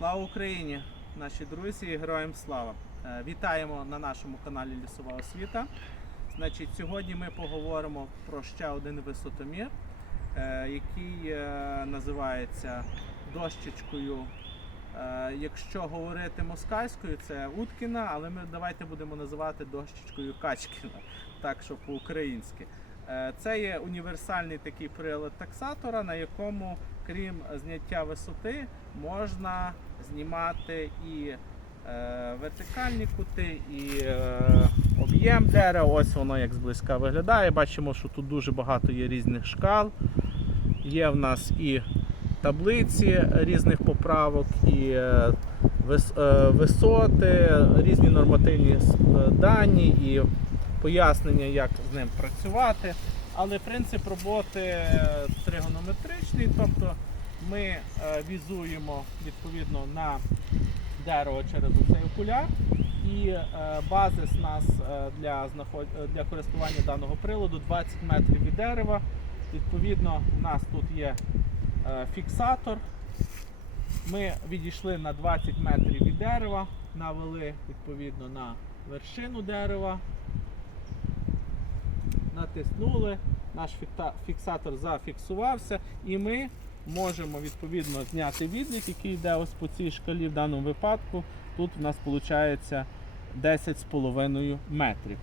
Слава Україні, наші друзі, і героям слава! Е, Вітаємо на нашому каналі Лісова освіта. Значить, сьогодні ми поговоримо про ще один висотомір, е, який е, називається дощечкою. Якщо говорити москальською, це Уткіна, але ми давайте будемо називати дощечкою Качкіна, так що по-українськи. Е, Це є універсальний такий прилад таксатора, на якому, крім зняття висоти, можна знімати і е, вертикальні кути, і е, об'єм дерева. Ось воно як зблизька виглядає. Бачимо, що тут дуже багато є різних шкал. Є в нас і таблиці різних поправок, і вис- висоти, різні нормативні дані і пояснення, як з ним працювати. Але принцип роботи е, тригонометричний, тобто ми е, візуємо відповідно на дерево через цей окуляр. І е, базис нас для, для користування даного приладу 20 метрів від дерева. Відповідно, у нас тут є фіксатор. Ми відійшли на 20 метрів від дерева, навели відповідно на вершину дерева, натиснули, наш фіксатор зафіксувався, і ми можемо відповідно зняти відлік, який йде ось по цій шкалі в даному випадку. Тут у нас виходить 10,5 метрів.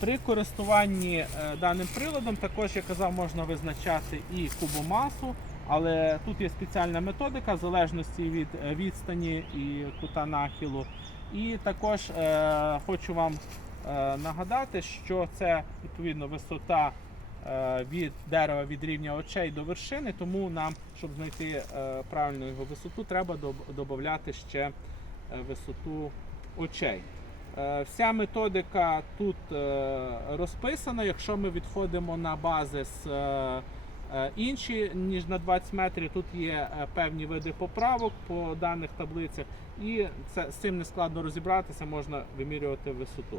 При користуванні е, даним приладом також, я казав, можна визначати і кубомасу, але тут є спеціальна методика в залежності від е, відстані і кута нахилу. І також е, хочу вам нагадати, що це відповідно висота е, від дерева від рівня очей до вершини, тому нам, щоб знайти е, правильну його висоту, треба додати ще е, висоту очей. Е, Вся методика тут е, розписана. Якщо ми відходимо на базис е, е, інші, ніж на 20 метрів, тут є е, певні види поправок по даних таблицях, і це, з цим не складно розібратися, можна вимірювати висоту.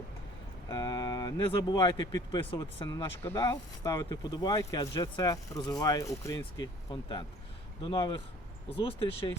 Е, Не забувайте підписуватися на наш канал, ставити вподобайки, адже це розвиває український контент. До нових зустрічей!